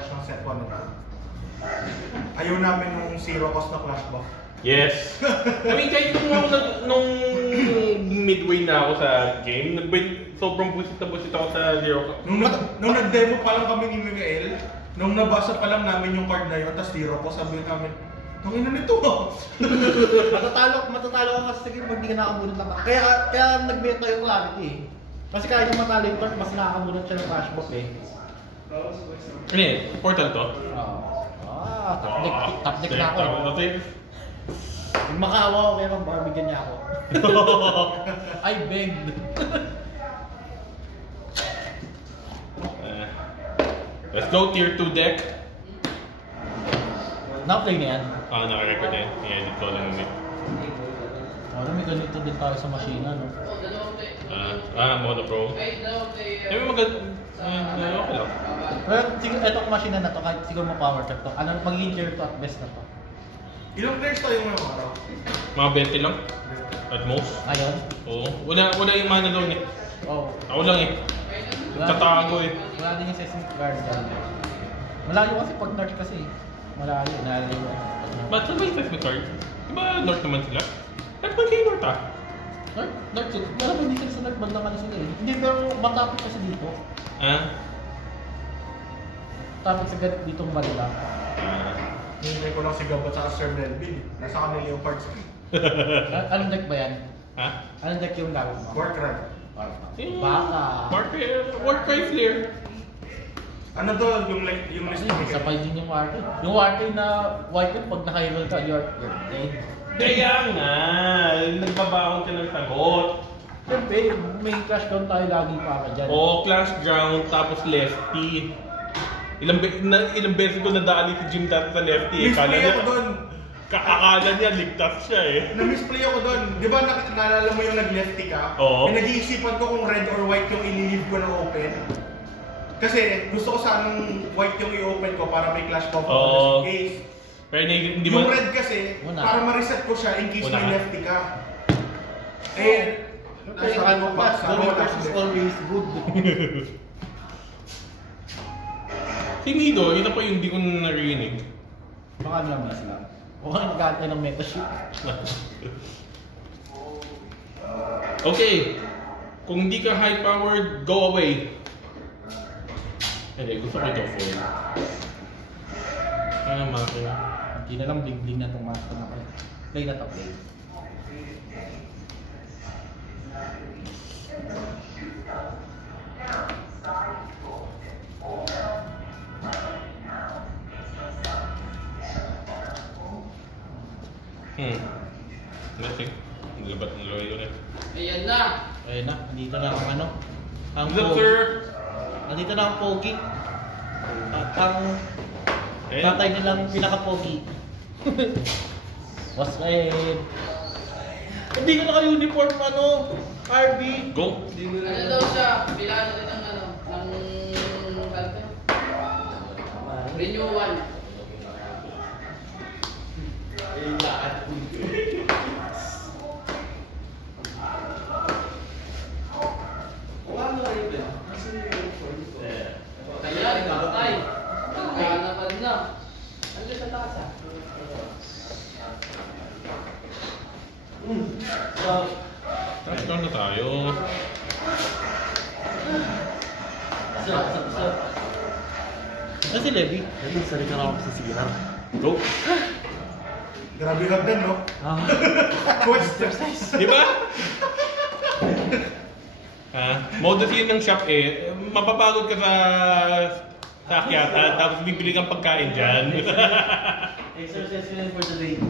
mag-flash ng set 1 nito. Ayaw namin nung zero cost na flashback. Yes. I mean, kahit nung midway na ako sa game, sobrang busit ako sa zero cost. Nung nag-demo pa lang kami ni Miguel, nung nabasa pa lang namin yung card na yun, tapos zero cost, sabi namin, tangin na nito. matatalo ka kasi sige pag di ka nakamunod lang. Kaya nag-meta yung clarity eh. Kasi kahit yung matalo yung turn, mas nakamunod siya ng flashback eh. Ano yun? Portal to? Top deck na ako. Yung makaawa ko kaya magbibigyan niya ako. I begged. Let's go tier 2 deck. Na-play na yan. Naka-record na yun. I-edit ko lang yun. May ganito din tayo sa machine, no? Monochrome. Okay lang. Well, itong machine na to, kahit siguro mo-power check to. Ano, magiging tier 2 at best na to. Ilang players tayo ngayong araw? Mga 20 lang. At most. Ayun? Oo. Wala yung mana doon eh. Oo. Ako lang eh. Tatago eh. Wala din yung Seismic Guard dyan. Malayo kasi pag North kasi. Malayo. Nalayo. Ba't saan ba yung Seismic Guard? Diba North naman sila? Ba't ba kayo North ah? North yun. Wala ba hindi sila sa North? Bandang ano sila eh. Hindi, pero matapit kasi dito. Tapos sa ganit ditong banda. Hinihintay ko lang si Gab at saka Sir Melvin. Nasa kanila yung cards. Anong deck ba yan? Ha? Anong deck yung gawin mo? Warcry. Baka. Warcry Flare. Ano to? Yung list na Isa pa din yung Warcry. Yung Warcry na white yun, pag naka-heal ka, you're dead. Kaya nga, nagbabaon ka ng sagot. Siyempre, may clash down tayo lagi para dyan. Oo, Clash Ground, tapos Lefty. Ilang beses ko nadali si Jim dati sa Lefty. Misplay ako doon. Akala niya, ligtas siya eh. Na-misplay ako doon. Di ba naalala mo yung nag-lefty ka? Oo. Nag-iisipan ko kung red or white yung ililive ko ng open. Kasi gusto ko sanang white yung i-open ko para may clash buff Oo. in case. Pero hindi Yung mo... red kasi, Una. para ma-reset ko siya in case Una may ka. lefty ka. Eh, nasa ano pa, sa Dominicus is always good. Si Nido, ito pa yung hindi ko narinig. Baka lang mas lang. O kaya nag-aantay ng meta shoot. Okay. Kung hindi ka high-powered, go away. Hindi, gusto ko ito full. Makin. Hindi na lang bling-bling na itong master na kayo. Play na to, play. Nothing. Nilabat ng loyo na. Ayan na! Ayun na, nandito na ang ano. Ang What's up, pogi. sir? Nandito na ang pogi. At ang Ayan. tatay nilang pinaka-pogi. What's up? Hindi ko naka-uniform ano, RB. Go! Ano daw siya? Bilaan natin ng ano? Ng bante? Renewal. Kaya, tatay. Nagkanapan na. Ano sa taas ah? Touchdown na tayo. Ano si Levi? Levi, sorry ka na ako sa sigarar. Go! grabe hagdan, no? Question. Di ba? Modus yun ng shop eh. Mapapagod ka sa akyatan, tapos bibili kang pagkain dyan. Exercise yun for the day.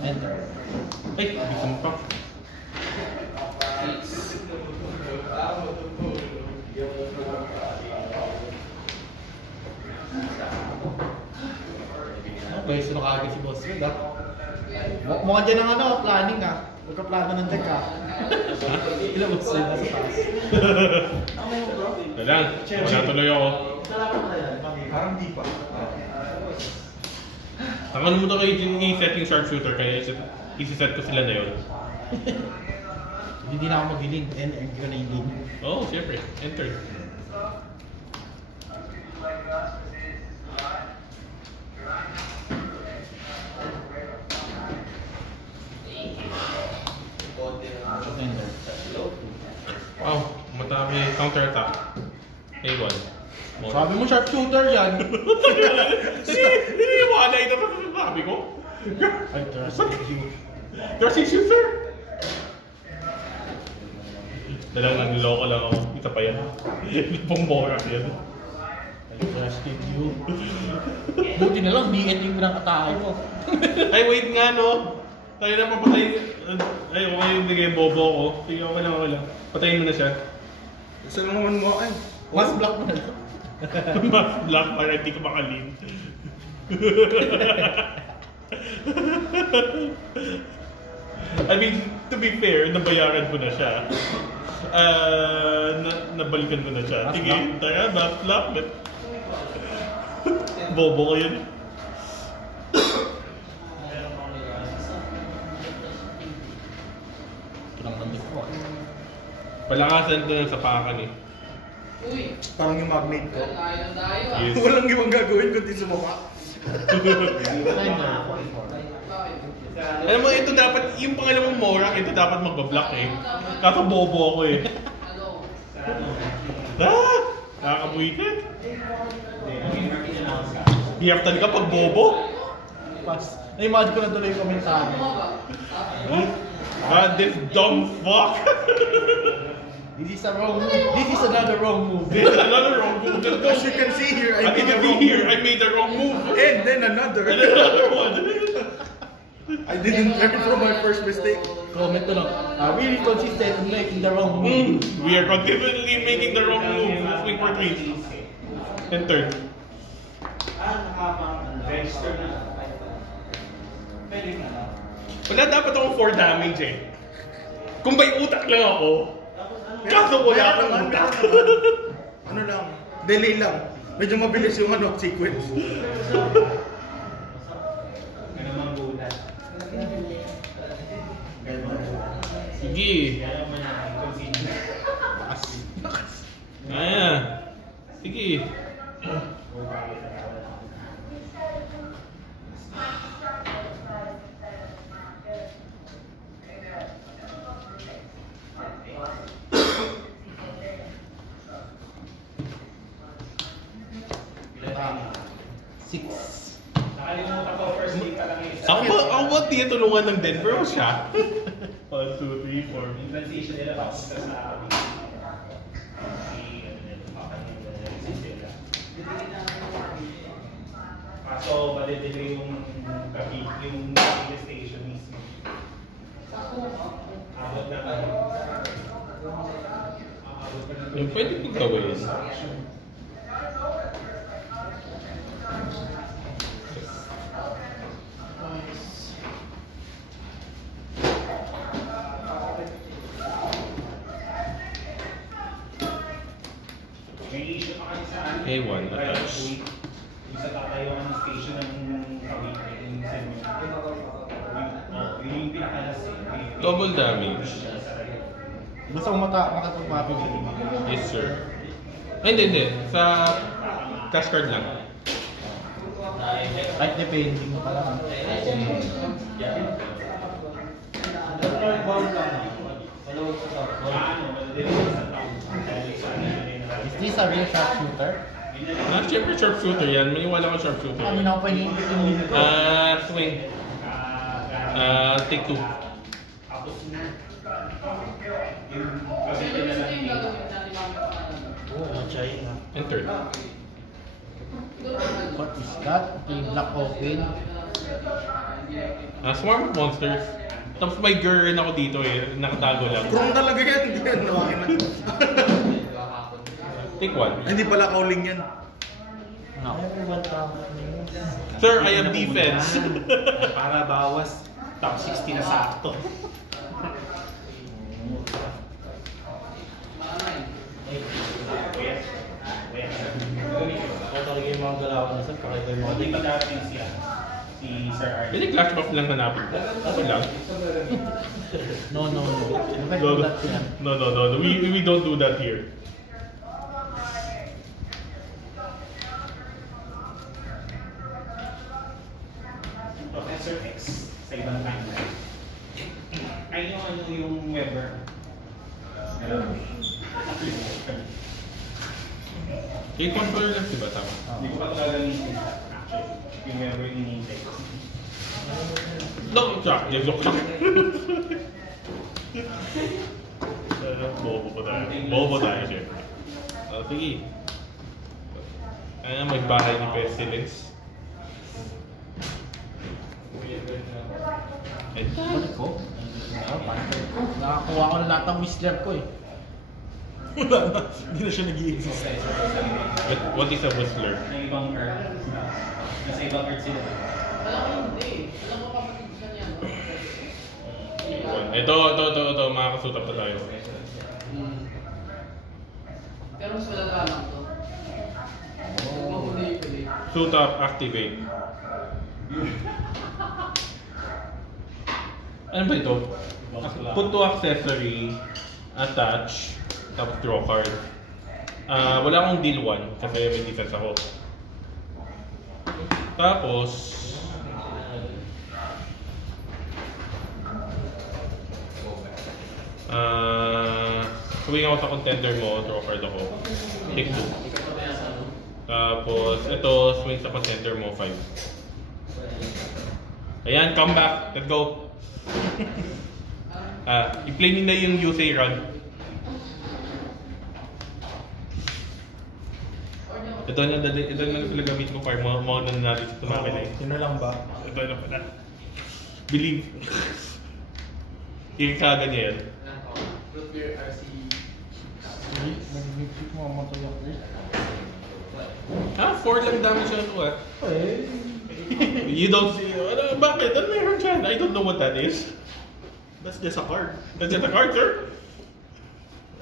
Enter. Ay, gusto mo pa. Okay, sino ka agad si Boss Red ah? Mukha dyan ng ano, planning ah. Huwag ka plano ng deck ah. Ilan Boss Red nasa taas? Wala, wala tuloy ako. Parang di pa. Nakalimutan ko i-set yung sharpshooter kaya isi-set ko sila na yun. Hindi na ako mag-healing. Hindi ko na healing. Oo, siyempre. Enter. A1. Sabi mo sharpshooter yan. Hindi mo alay na sabi ko. I trusted you. Trust issue, sir. Talagang niloko lang ako. Isa pa yan. Pumborak yan. I trusted you. Buti na lang, D8 yung pinang-atake ko. Ay, wait nga, no? Tayo na papatayin. Ay, okay, hindi bobo ko. Sige, okay lang. Patayin mo na siya. Saan naman mo ay? Mas block mo na lang. Mas black para hindi ka makalin. I mean, to be fair, nabayaran ko na siya. Nabalikan ko na siya. Sige, tayo, mas black. Bobo ko yun. Palakasan ko lang sa pakan eh. Uy! Parang yung magnet ko. Kaya tayo ah. Yes. Walang ibang gagawin kundi sumama. Alam mo, ito dapat, yung pangalawang Morak, ito dapat magbablock eh. Kaso bobo ako eh. Ah! Nakakabuitin. Hiyaptan ka pag bobo. Pas. Na-imagine ko na tuloy yung komentaryo. Ah, this dumb fuck. This is a wrong move. This is another wrong move. This is another wrong move. As you can see here, I made a can wrong see here, move. I made the wrong move. And then another. Another one. I didn't learn from my first mistake. Comment to lang. Really consistent in making the wrong move. We are continually making the wrong move. Swing for 3. And third. Wala, dapat ako 4 damage eh. Kung may utak lang ako, kaso wala akong utak. Ano lang, delay lang. Medyo mabilis yung sequence. Sige. Ayan. Sige. Ako ba tinutulungan ng Denver o siya? 1, 2, 3, 4. Yung transition nila papunta sa kaso malidelay yung station mismo. Abot na tayo. Yung pwede kong gawin. May issue pa kayo sa A1 attach. Yung sa tatayuan ng station ng Kawit, yung segment. Yung pinakalas eh. Double damage. Gusto ko makapagpapag sa iba. Yes, sir. Ay, hindi. Sa cash card lang. Kahit depending mo pala. Is this a real sharpshooter? Ah, syempre sharpshooter yan. Maniwala ko sharpshooter. Kanina ko pa yung yung Swing. Take 2. Tapos na. Enter. What is that? Yung black open. Swarm of monsters. Tapos may girl ako dito eh. Nakatago lang. Chrome talaga yan. Hindi yan. Nawakin na. Take 1. Hindi pala kauling yan. No. Sir, I am defense. Para bawas. Top 60 na sakto. Ako talaga yung mga galawan na sir. Pakita yung mga Hindi ba dating siya? Si Sir Artie? Pwede clash buff lang hanapin ko. Ako lang. No. Bakit No, that yan? no. We don't do that here. Professor X sa ibang timeline. Ay yung Weber. Yung controller lang, diba? Tama. Hindi ko pa ito gagamitin. Actually, yung ever inintay ko. No, Jack, joke lang. Bobo tayo. Bobo tayo, Jeff. Sige. Ano may bahay ni Pestilence? Balik ko. Nakakuha ko na lahat ng Whistler ko eh. Wala na. Hindi na siya nag-i-exist. What is a Whistler? Ng ibang card. Nasa ibang card sila. Alam ko hindi. Alam ko kapatid ko niya. Ito, makakasutab na tayo. Pero mas malala lang to. Mahuli-huli. Suit up, activate. Ano ba ito? Put to accessory, attach, tapos draw card. Wala akong deal 1 kasi may defense ako. Tapos, tuwing ako sa contender mo, draw card ako. Take 2. Tapos, ito, swing sa contender mo, 5. Ayan, come back. Let's go. I-play nyo na yung Yusei run. Ito na sila gamit ko para mga na natin sa tumakil eh. Yun na lang ba? Ito na pala. Believe. Ikakaga niya yan. Root beer RC. Nag-mixit mo ang matulog eh. 4 lang damage siya ito ah. Eh. You don't see, bakit? Ano meron dyan? I don't know what that is. That's just a card. That's just a card, sir.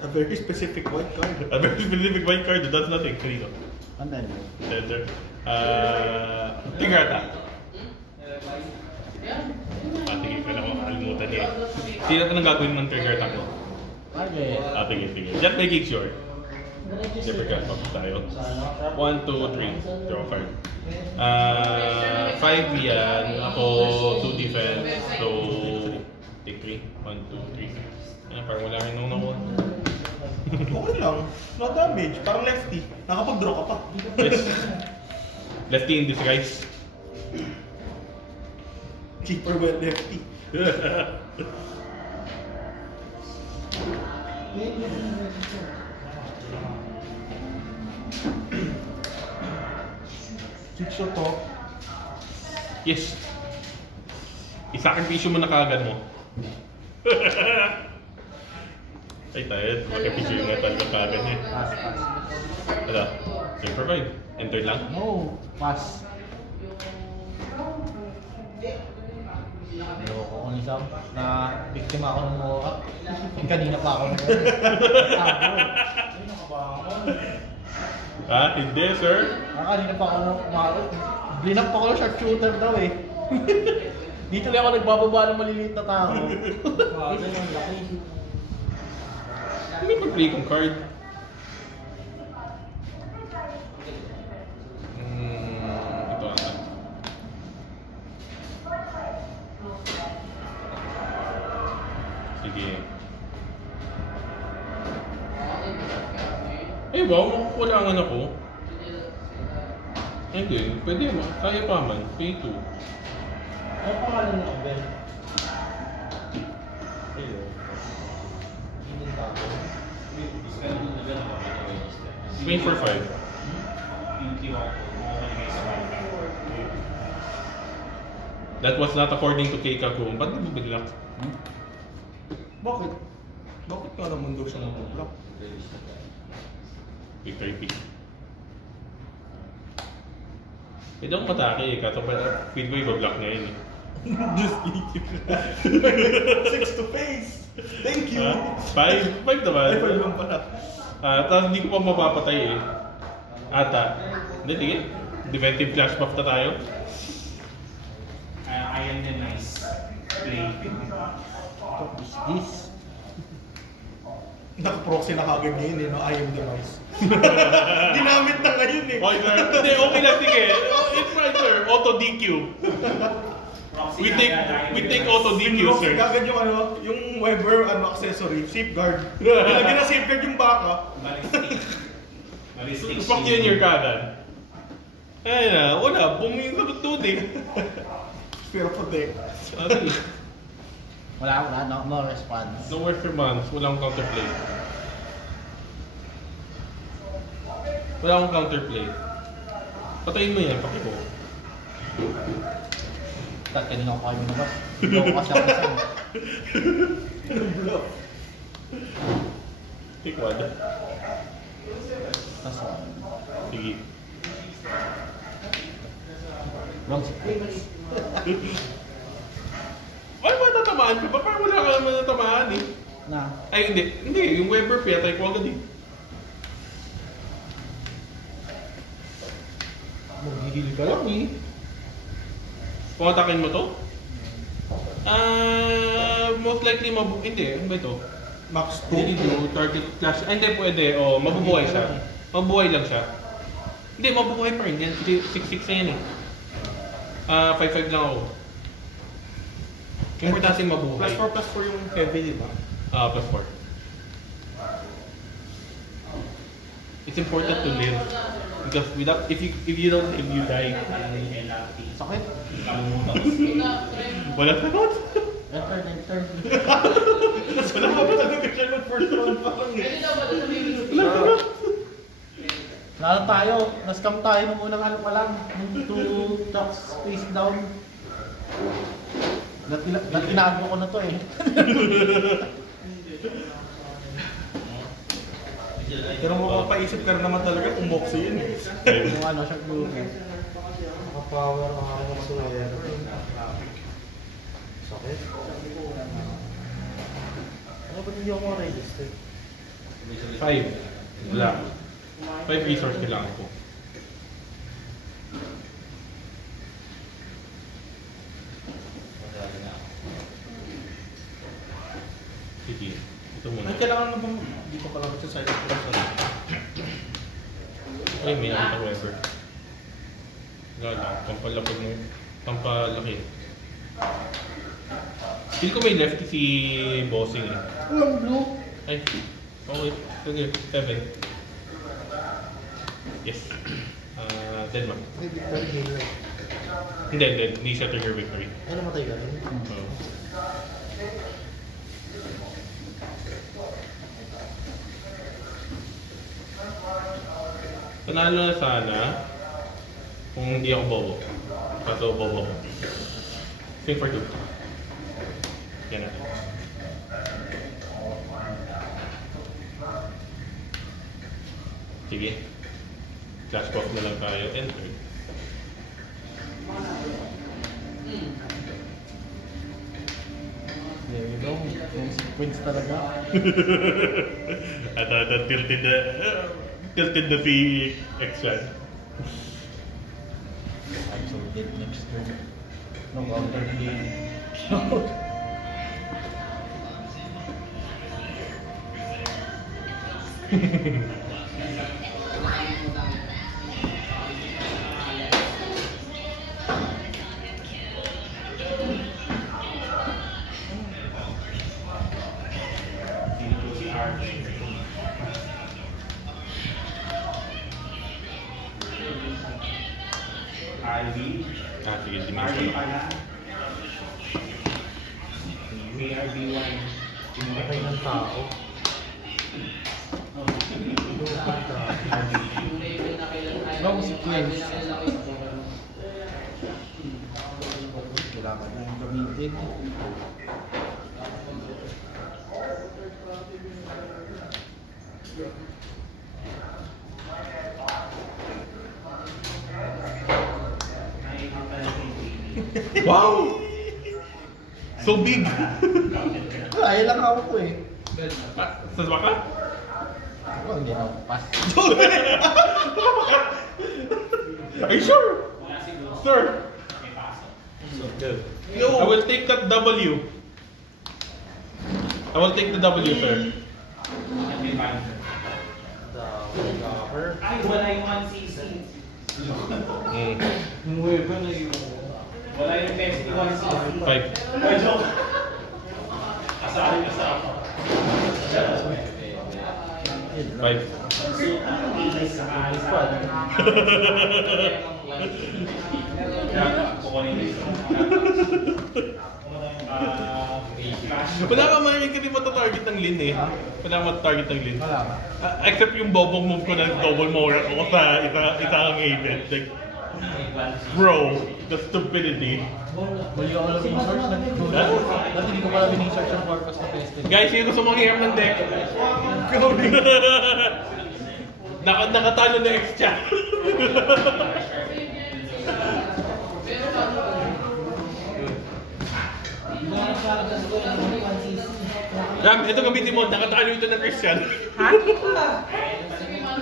A very specific white card. A very specific white card that does nothing. Kanino? Andan. Center. Trigger attack. Sige, kaya ako makalimutan niya. Sino anong gagawin ng trigger attack mo? Okay. Sige. Just making sure. Never got up tayo. 1, 2, 3. Draw card. 5 yan. Ako 2 defense. So, take 3. 1, 2, 3. Parang wala rin nung nakuha. Okay lang. No damage. Parang lefty. Nakapag-draw ka pa. Yes. Lefty in disguise. Keeper well lefty. Six to. Yes. Isakripisyo mo na kaagad mo. Ay tayo, makripisyo yung talaga kaagad niya. Pass. Ano? So provide. Enter lang. No. Pass. Ayoko ko ni Sam na biktima ako ng Mocha. Yung kanina pa ako Hindi sir. Kanina pa ako ng Blinap pa ko ng sharpshooter daw eh. Dito lang ako nagbababa ng maliliit na tao. Hindi mag-play kong card. Ito ata. Sige. Ay wow, makukulangan ako. Hindi, pwede mo. Kaya pa man. Pay 2. Ano pangalan ng Abel? Hello. Hindi tapo. Wait for 5. Yung QR code, makalagay sa webcam. That was not according to Keikaku. Ba't di bigla? Bakit? Bakit ka naman daw siya mag-block? Victory pick. Pwede akong matake eh. Kaso feel ko i-block niya yun eh. Just eat you. 6 to face. Thank you. 5 naman. Ay, 5 lang pala. Tapos hindi ko pa mapapatay eh. Ata. Hindi, tingin. Defensive flashback na tayo. I am the nice play. What is this? Naka-proxy na kagad ngayon eh, no? I am the mouse. Ginamit na ngayon eh. Okay, sir. Hindi, okay lang. Sige. It's right, sir. Auto DQ. We take auto DQ, Proxy sir. kagad yung ano, yung Weber accessory, safeguard. Lagi na safeguard yung baka. Ballistic. Ballistic Fuck shield. yun your kanan. Ayun na, wala. Bumingin sa tutik. Pero puti. Wala, no response. No work for months. Wala akong counterplay. Wala akong counterplay. Patayin mo yan, pakibo. Tat, kanina ko kayo minabas. Hindi ako kasi ako isa. Take one. Tapos, Sige. wrong sequence. Ay, matatamaan ka ba? Parang wala ka naman natamaan eh. Na, Ay, hindi. Hindi, yung Weber pinatay ko agad eh. maghihil ka lang eh. Pumatakin mo to? Most likely hindi. Ano ba ito? Max Hindi 2. target clash. Hindi pwede. Oh, mabubuhay siya. Mabubuhay lang siya. Hindi, mabubuhay pa rin. Yan, 6-6 na yan eh. 5-5 lang ako. Importante mabuhay. +4 yung heavy, di ba? +4. It's important to live. Because without, if you don't live, you die. Sakit. Wala pa nun. Enter. Wala ka ba talaga siya ng first round pa lang eh. Pwede daw ba doon sa baby? Lalo tayo, nascam tayo nung unang ano pa lang, nung 2 ducks face down. Tinago ko na to eh. Pero mapapaisip ka rin naman talaga kung boxe yun eh. Yung ano, siya group. Makapower ang ako ng suwer. Sakit. Ano ba hindi ako register? 5. Wala. 5 resource kailangan ko. Sige. Ito muna. Ay, kailangan na bang di pa pala sa side of the Ay, may nakita ko ever. Gala, pampalapag mo. Pampalaki. Feel ko may lefty si Bossing eh. Walang blue. Ay, okay. Sige, 7. Yes. Denmark. May victory game lang. Hindi. Hindi siya trigger victory. Ay, namatay ka rin. Oo. Panalo na sana kung hindi ako bobo. Kaso bobo ko. Swing for 2. Yan na. Sige. Flash pop na lang tayo. Enter. There you go. Yung sequence talaga. At tilted na si X-Chan. I'm so dead next turn. No counter play. Dito si Arch. Ivy. Sige, di Ivy mo pala. May RB1. Patay ng tao. Wrong sequence. Kailangan na yung gamitin. Wow! So big! Wala, ayun lang ako to eh. Sa baka? Ako, hindi na ako pass. Are you sure? Sir? May pasok. I will take that W. I will take the W, sir. At may binder. Cover. Ay, wala yung 1cc. Mm. Wala yung Pepsi 1cc. 5. Ay, joke. Asahin. 5. Wala ka man yung hindi matatarget ng Lin eh. Wala ka matatarget ng Lin. Wala ka. Except yung bobong move ko na double mower ako sa isang event. Like, bro, the stupidity. Mali ako lang in-search na dati hindi ko pala in-search ang purpose na Pestin. Guys, sino gusto mong i-air ng deck? Nakatalo na X-Chat. Ram, ito gamitin mo. Nakatalo ito ng Christian. Ha?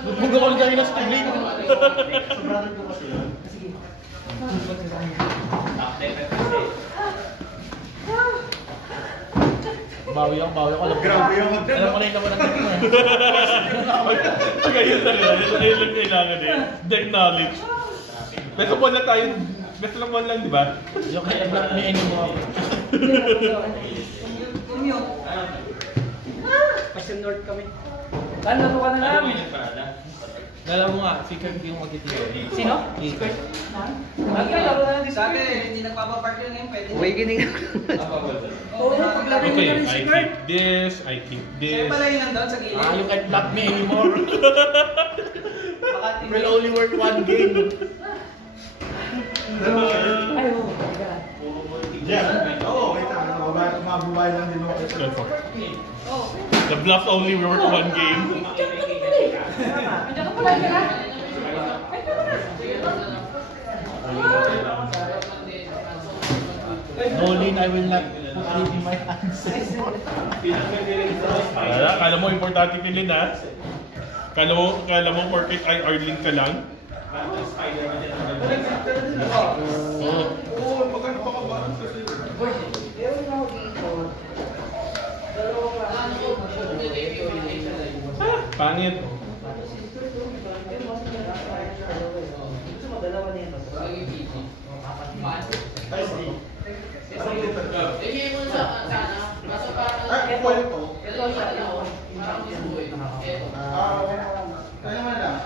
Bugo ko lang kanina sa tabling. Bawi ako. Grabe yung Alam ko na yung laman ng deck mo eh. Ayun lang kailangan eh. Deck knowledge. Best of one lang tayo. Best of one lang, di ba? Yung kaya black me anymore. Kasi north kami. Lalo ka na lang. Dala mo nga, si Kirk yung magtitiro. Sino? Si Kirk. Lalo na lang. Sabi, hindi nagpapapark yun ngayon, pwede. Awakening. Oo, paglaro mo na rin si Kurt. I keep Kaya this. pala yun nandun sa gilid. You can't block me anymore. Will only work one game. Ay, oo. Yeah. Oo, wait lang. Mabuhay lang din ako. The bluff only work one game. Andiyan ka pala, ka. Ay, tama na. No, Lin, I will not put it in my hands. Kala mo importante kay Lin ha? Kala mo porket ay Arlene ka lang? Oo, magkano pa ka ba? Pangit. Ay, ito to. Ano naman lang?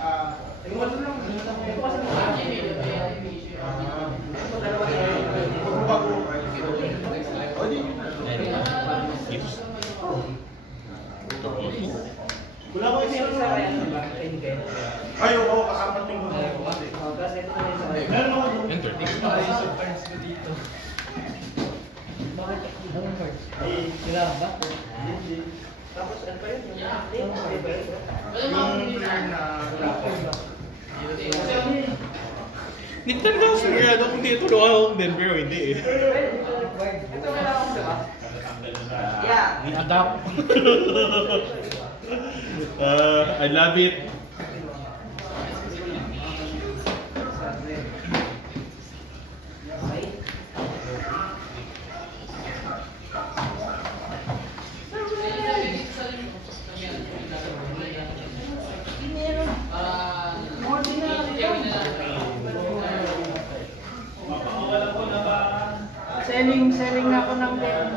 Wala ko yung Ay, oo, kasama tingin ko. meron ako doon. Enter. Sila ba? Yung player na Hindi talaga ako sigurado kung dito tulungan ako din, pero hindi eh. Yeah. Adapt. I love it. Selling na ako ng den.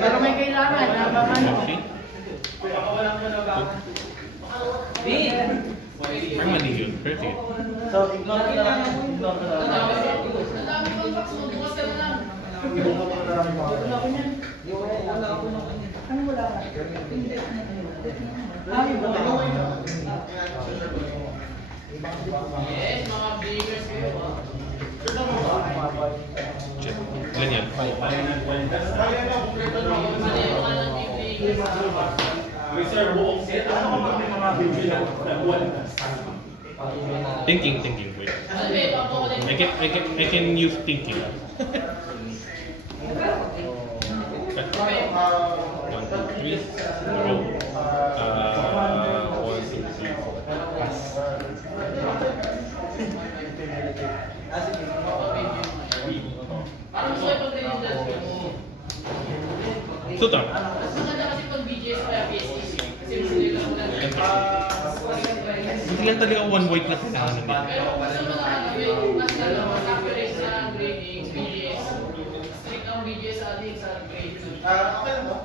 Para may kailangan, nabangan mo. Ang mali yun, pero sige. So, ignore na lang. Ignore na lang. Ano wala ka? Ay, wala. Yes, mga beavers kayo. Check. Ilan yan? Thinking, wait. I can use thinking. 1, 2, 3, roll. 1, 2, 3, 4. Pass. Suta. Hindi lang talaga one white na kailangan nila. okay lang ba?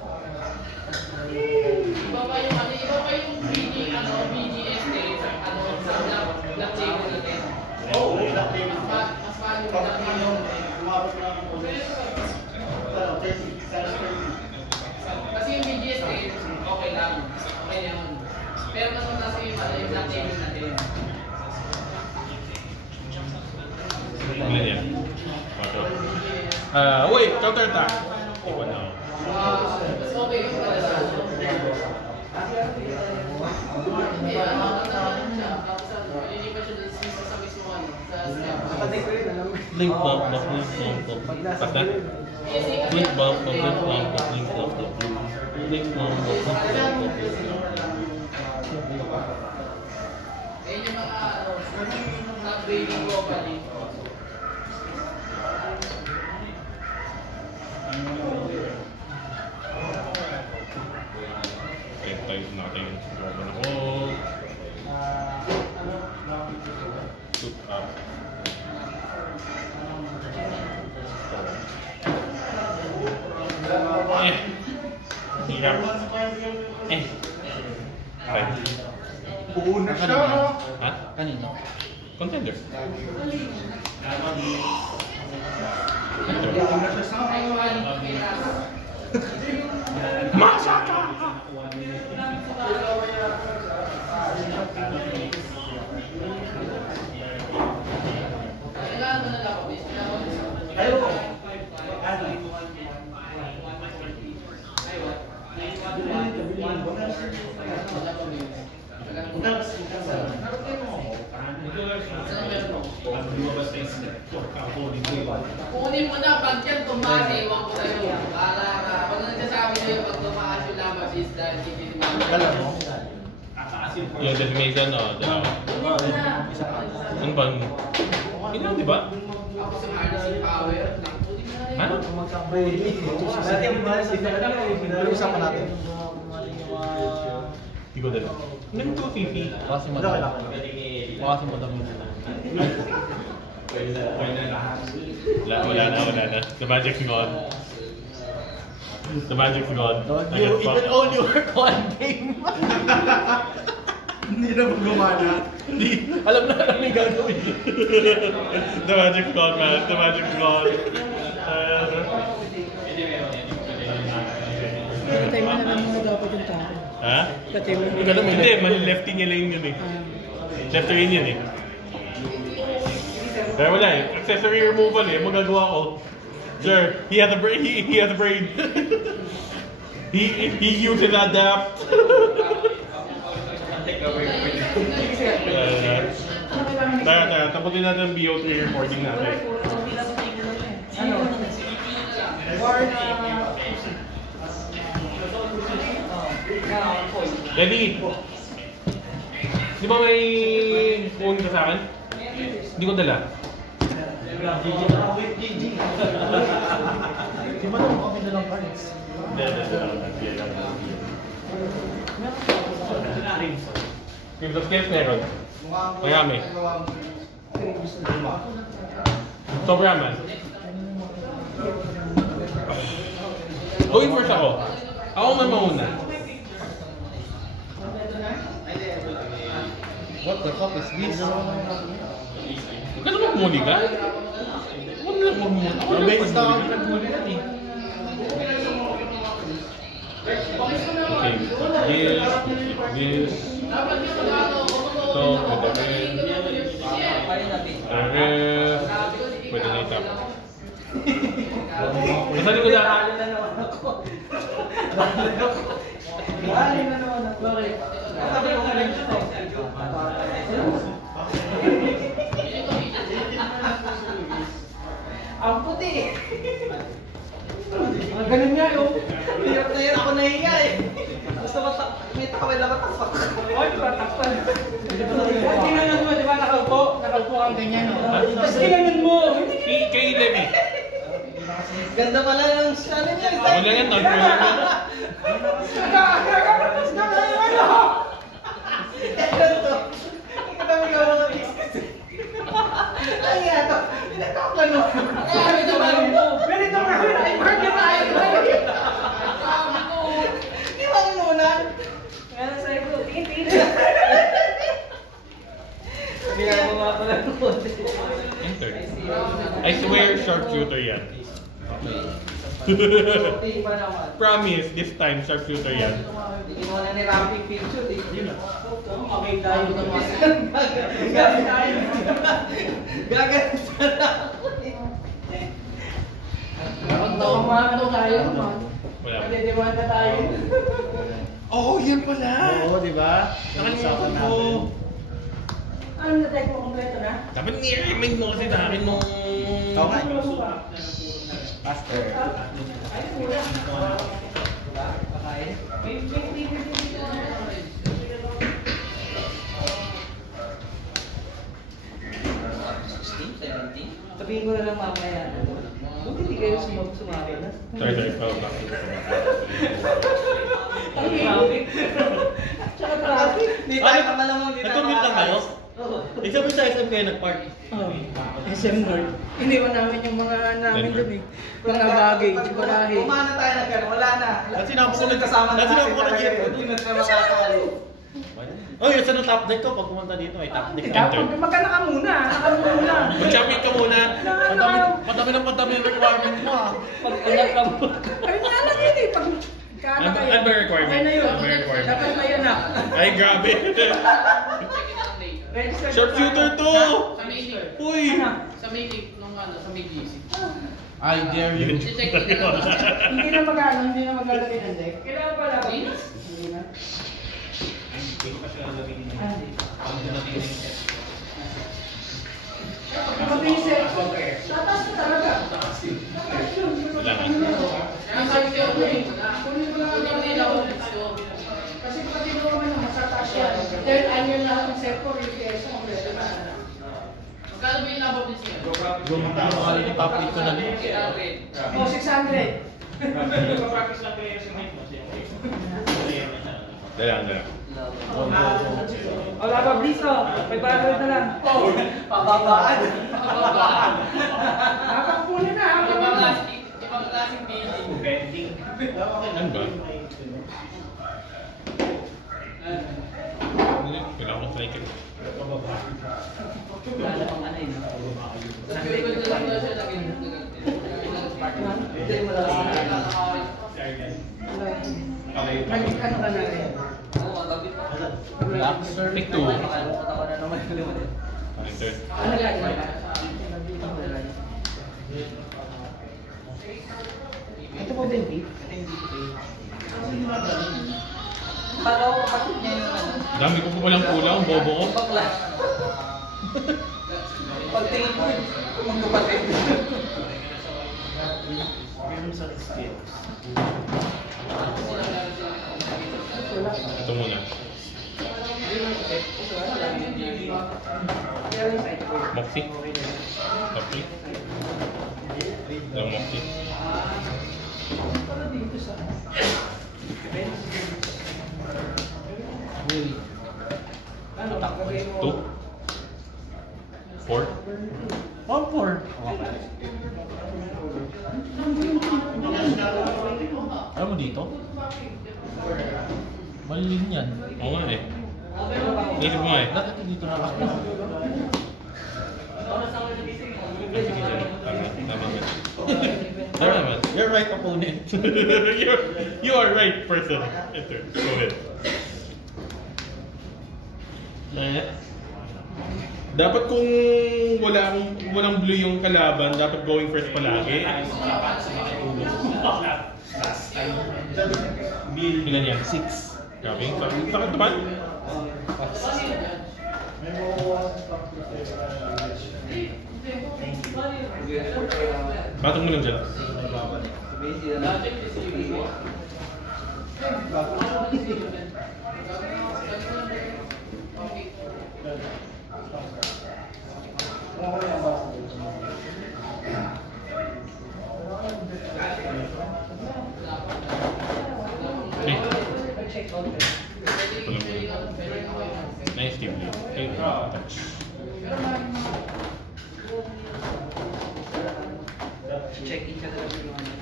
Iba pa yung Wait, counter attack. Ikaw na. Mas okay yung pala sa hindi, naman siya. Tapos nililipat siya dun sa mismo ano, sa snap. Link bump, link bump. Basta? Link bump, link bump, link bump. Link bump, link bump. Ayun yung mga ano, upgrading globally. Tayo natin. Dragon ako. Shoot up. Hirap. Okay. Uuna siya. Ha? Kanino? Contender. Uuna siya sa Masaka! Kailangan mo na lang ako, bis. Kunin mo na, pag yan tumaas, iwan ko sa'yo. Para pag nagsasabi sa'yo, pag tumaas yung laban, is dahil hindi mo. Alam mo? Yung designation, dalawa. Ano ba? Ilan, di ba? Ako sa harnessing power. Ha? Dati ang mahal sa pinag-usapan natin. Hindi ko dala. Ilan to, Fifi? Kasi madami. Kasi madami. Wala na. The magic's gone. The magic's gone. You, it can only work one game. Hindi na gumana. Alam na alam yung gagawin. The magic's gone, man. The magic's gone. Patay mo na lang muna dapat yung tao. Ha? Patay mo. Hindi, mali-lefty niya lang yun eh. Left rin yun eh. Pero wala eh. Accessory removal eh. Magagawa ko. Sure, he has a brain. He has a brain. he uses adapt. Tara, taputin natin ang BO3 recording natin. Ready? Di ba may phone ka sa akin? Hindi ko dala. Di ba naman kami na lang cards? Crypto skills meron. Marami. Sobra man. Going first ako. Ako man mauna. What the fuck is this? Huwag ka na magmuli ka. Huwag na magmuli. Ako na Base na kami magmuli. nagmuli yan eh. Okay. This. Ito. Pwede na itap. Nasaan ko na? Ang puti. Ganun nga yung. Hirap na yun, ako nahiya eh. Gusto mo may takawal lang matakpak. Oy, matakpan. Ginanon mo, di ba nakaupo? Nakaupo kang ganyan o. Tapos ginanon mo. Kay Lemmy. Ganda pala ng ano niya. Ako lang yan, non-person yan. Ganto. Ikatami ka mga business. Ay, ano? Pinagkakan mo. Ganito ka rin ay burger tayo. Di ba ang muna? Kaya sa'yo ko, tingin-tingin. Kaya mo nga pala ng konti. Enter. I swear, sharpshooter yan. Tingin pa naman. Promise, this time, sharpshooter yan. Hindi mo na ni-ramping picture eh. Yun na. Okay tayo. Gagalit na ako eh. tayo naman. Wala. Madedemanda tayo. Oh, yan pala! Oo, di ba? Nakalimutan ko. Ano na tayo mo kompleto na? Dapat ni-remind mo kasi sa akin nung... Oo nga. Master. Ay, mura. Sabihin ko na lang mamaya. Buti hindi kayo sumama na. Sorry, follow back. Ang traffic. Tsaka traffic. Hindi tayo malamang dito. Nag-commute lang kayo? Oo. Ibig sabihin sa SM kayo nag-park? Oh, SM North. Iniwan namin yung mga namin doon eh. Mga bagay, bagahe. Kumana tayo na gano'n, wala na. At sinabi ko Kasama na natin na talaga jeep. yun. Hindi na sila makakali. Oh, yun sa top deck ko. Pag pumunta dito, may top deck. Dapat magkana ka muna. Nakamuna. Mag-shopping ka muna. Madami ng requirement mo ah. Pag anak ka mo. Ay, nga lang yun eh. Pag kaanak kayo. Ano ba requirement? Ay na yun. Ano ba requirement? Dapat may anak. Ay, grabe. Register Sharpshooter to! Sa Maynard. Uy! Sa Maynard, nung ano, sa may GC. I dare you. I-check ko na. Hindi na hindi na maglalagay ng deck. Kailangan pala ba? Venus? Hindi na. Hindi pa siya nalagay ng Ah, hindi. ano na natin yung set. Mabilis eh. Tatas na talaga. Wala nga. Ang sabi ko, Kunin mo lang ang nila ako gusto. kasi pag tinuwa mo naman sa taas yan. Third annual lahat ng sector, yung PS mo. Magkano ba yung nababit niya? Gumagano ka rin yung top lead ko na din. O, 600. Nagpa-practice lang kayo sa night mo. Dala. Wala ka, please, oh. May barrel na lang. Oh, Pababaan. nakakapunin na. Ibang klaseng building. Bending. Ano ba? Kailangan ko cycle. Wala pang ano yun. Sabi ko lang daw siya lagi. Hindi mo lang Naging ano ka na rin. Oo, magabi pa. Pick two. Nakalimutan ko na naman yung limit. Enter. Ano lagi? Ito po din, Pete. Kala ko kapatid niya yung ano. Dami ko pa palang kulang, bobo ko. Bakla. Pagtingin ko, magkapatid. Ito muna. Moxie. Moxie. Lang Moxie. Two. Four. All four. Alam mo dito? Malilin yan. Oo nga eh. Naisip mo nga eh. Bakit dito na lang? Sige, sige. Tama nga. Tama naman. You're right, opponent. You are right person. Enter. Go ahead. Dapat kung walang blue yung kalaban, dapat going first palagi. Ilan yan? 6. Grabe. Sakit naman. Batong mo lang dyan. Nice team lead. Okay, touch. Check-in ka talaga yung ano.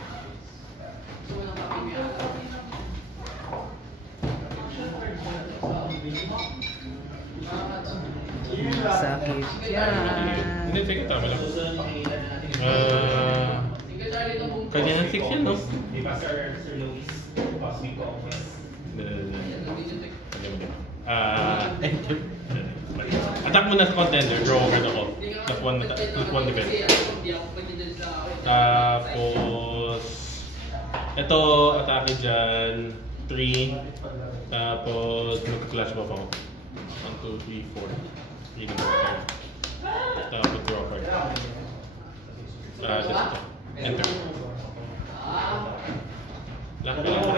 Sakit yan. Hindi, sige, tama lang. Kanya ng 6 yan, no? Di ba, Sir Luis? Cosmic Office. Attack mo na sa contender, draw over the call. Plus one defense. Tapos Ito, atake dyan. 3. Tapos, mag-flash buff ako. 1, 2, 3, 4. 3 na card. Tapos, draw card. Just ito. Enter. Lang. Ito mo?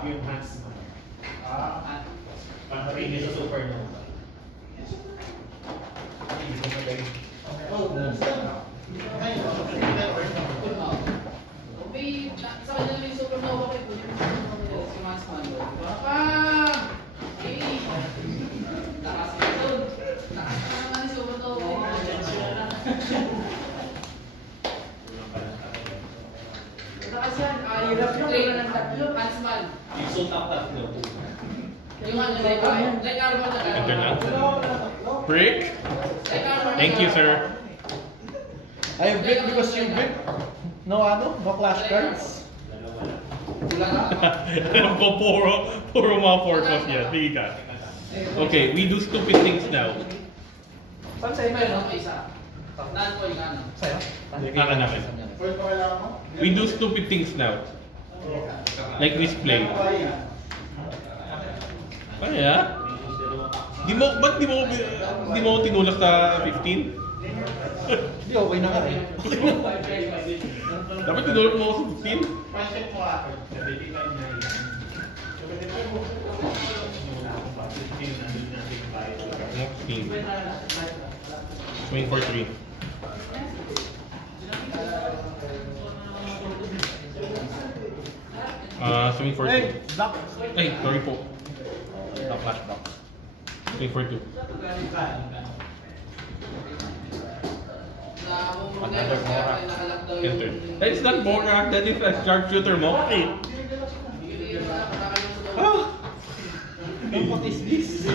Yung hands mo. Pang-rin sa super no. Okay, sa kanya naman yung supernova kay Kuya. Si Mansman. Papa! Hey! Takas ito. Takas na naman yung supernova. Takas yan. Hirap yung wala ng tatlo. Mansman. Yung so tap-tap no. Yung ano, like armor na Enter gano'n. lang. Brick. Like armor na Thank you, gano'n. sir. I break because you break. No clash cards. Puro mga 4 plus yan. Sige ka. Okay, we do stupid things now. Saan sa'yo Ito yun, isa. Naan ko yung ano. Sa'yo? Naka namin. We do stupid things now. Like this play. Ano ya? Ba't di mo ako tinulak sa 15? Hindi, okay na nga eh. Dapat tinulak mo ako sa 15? Swing for 3. Swing for 2. Hey, block. Ay, sorry po. No clash block. Swing for 2. Enter. That's not Borak, that is a sharpshooter mo. Okay. Ah! What is this?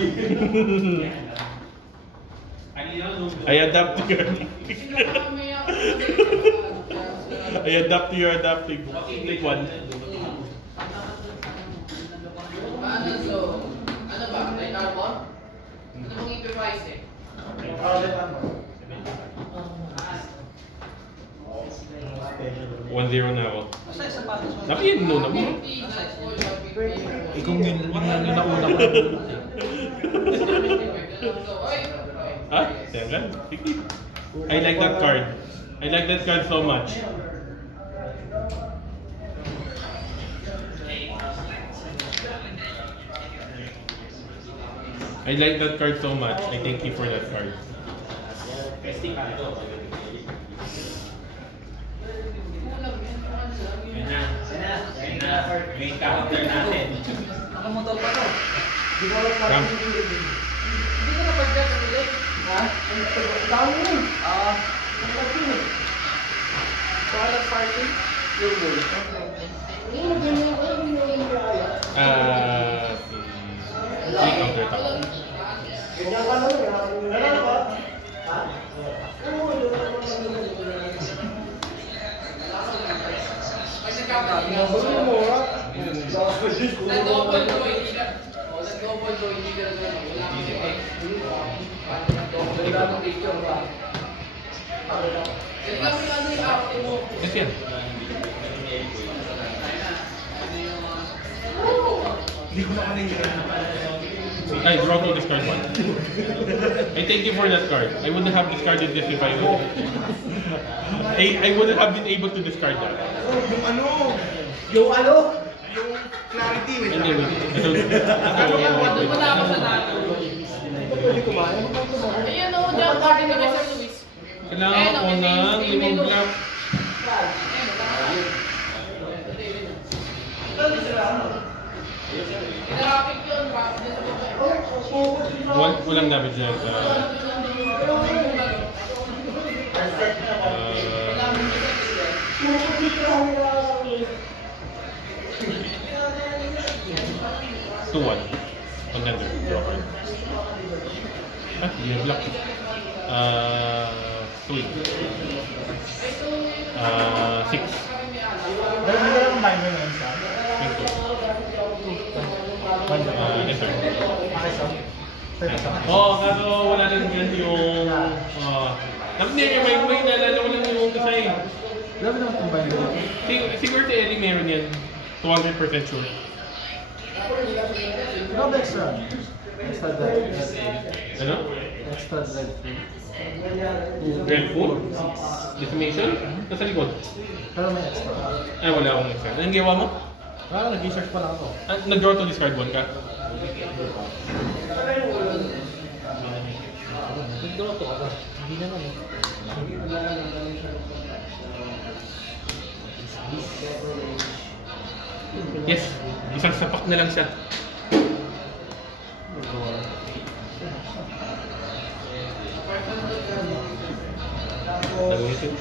I adapt to your I adapt to your adapting. Take one. Ano ba? Like armor? Ano mong improvise eh? 1-0 na ako. Nakiyan mo na mo. Ikaw yun nauna ko. Ha? Teka. I like that card. I like that card so much. I like that card so much. I thank you for that card. May counter natin. Nakamotor pa to. Come. Hindi ka napag-get ang ulit? Ha? Dami yun. Nagpagin eh. Para party. Yung goal. Counter top. Ganyan ka naman. Ganyan ka. Ha? Pag nagkakali ka, nag-double go, hindi ka. O, nag-double go, hindi ka nag-double. Wala kang effect. Wala kang picture ba? Kasi kasi ano yung arte mo? Yes, yan. Hindi ko nakalimutan. I draw to discard one. I thank you for that card. I wouldn't have discarded this if I would. I wouldn't have been able to discard that. Yung ano? Yung ano? Yung clarity. Wait lang. Anyway, Doon mo na ako sa nato. Pwede kumain. Ayan o, dyan party ka kay Sir Luis. kailangan ko ng limang block. Traffic yun, bakit dyan sa baba? Walang damage dyan sa... Two-one. Contender. Draw card. Ah, may block. Swing. 6. Pero hindi ko lang combine mo yun sa. Swing 2. Enter. Okay, so. Kaso wala lang yan yung... may nalala ko lang yung design. Grabe naman itong binder. Siguro si Eddie meron yan. 200% sure. Ano ba extra? Extra dread. Ano? Extra dread. Dreadful? Decimation? Nasa likod. Pero may extra. Ay, wala akong extra. Anong gawa mo? Nag-research pa lang ako. Nag-draw to discard 1 ka? Nag-draw to ako. Hindi naman eh. Yes, isang sapak na lang siya. Nagawin ito.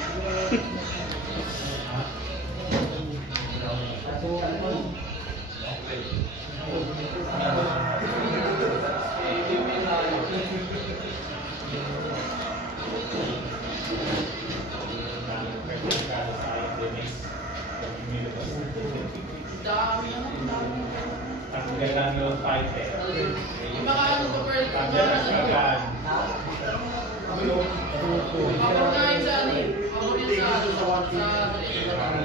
Ang ganda ng fight eh. Yung mga ano pa per Kagan. Kapag sa ano eh.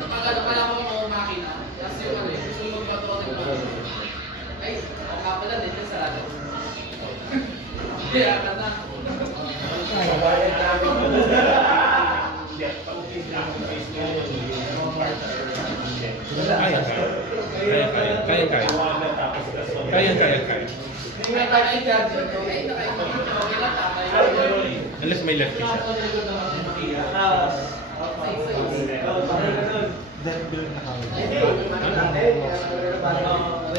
Kapag sa pala mo makina. Tapos yung ano eh. Gusto mo magpatuwa ng ay, pala dito sa lado. Kaya ka na. Kaya. Unless may left siya.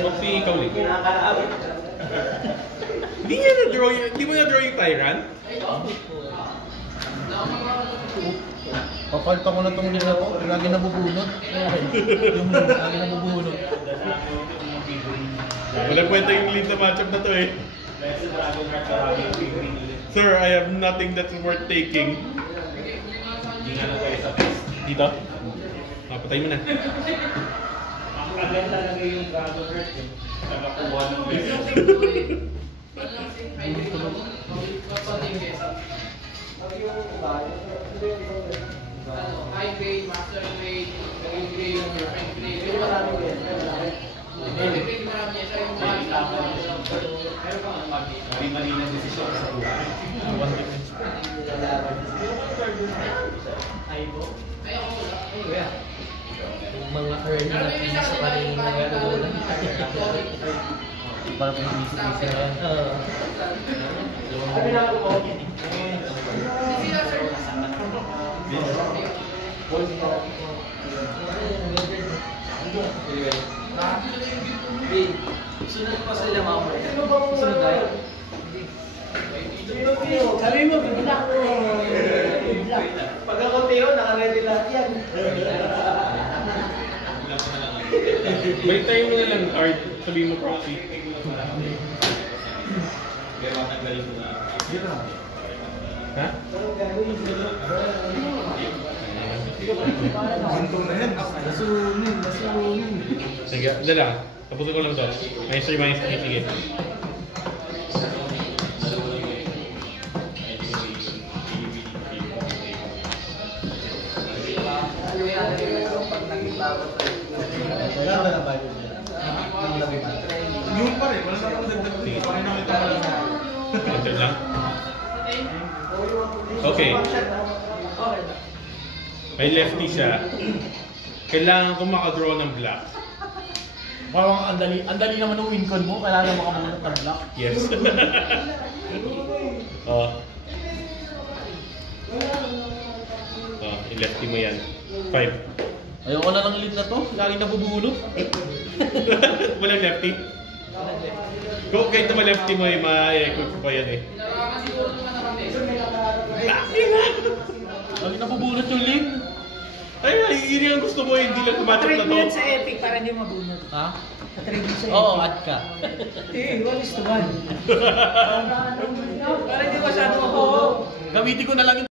Huwag si Kaulig. Hindi mo na-draw yung Tyrant? Papalitan ko na itong nila ko. Lagi nabubunot. Yung lagi nabubunot. Wala kwenta yung lead sa matchup na to eh. Sir, I have nothing that's worth taking. Hindi nga lang kayo sa test. Dito? Patay mo na. Ang kagan talaga yung Dragon Heart eh. Nakakuha ng best. High grade, master grade, grade grade, high grade. Yung marami grade. High grade marami siya yung Mali ng desisyon sa buhay. Mga early na piece sa parin na gano'n. Para po yung easy-easy na yan. Sunod pa sila mama. Sunod tayo. Sabi mo, bigla. Pag ako Teo, naka-ready lahat yan. Balik tayo mo na lang, Art. Sabihin mo proxy. Ha? Nasunin. Sige, dala. Tapusin ko lang to. May stream ay sige. Maganda na ba yun? Yung pa rin, wala na akong dagdag. Parang nakita ko lang. Enter lang. Okay. May lefty siya. Kailangan ko makadraw ng black. Parang ang dali naman ng win con mo, kailangan makabunot ng block. Yes. Oh. Oh, i-lefty mo yan. 5. Ayoko na ng lead na to, lagi nabubunot. Walang lefty. Kung kahit naman lefty mo, ma-equip pa yan eh. Naraman siguro naman na kami. Lagi nabubunot yung lead. Ay, yun yung gusto mo, hindi lang tumatap na Trade mo yan to. sa Epic para hindi mabunod. Ha? Trade mo sa Epic. Oo, at ka. Eh, 1 is to 1. Para hindi masyado ako. Gamitin ko na lang yung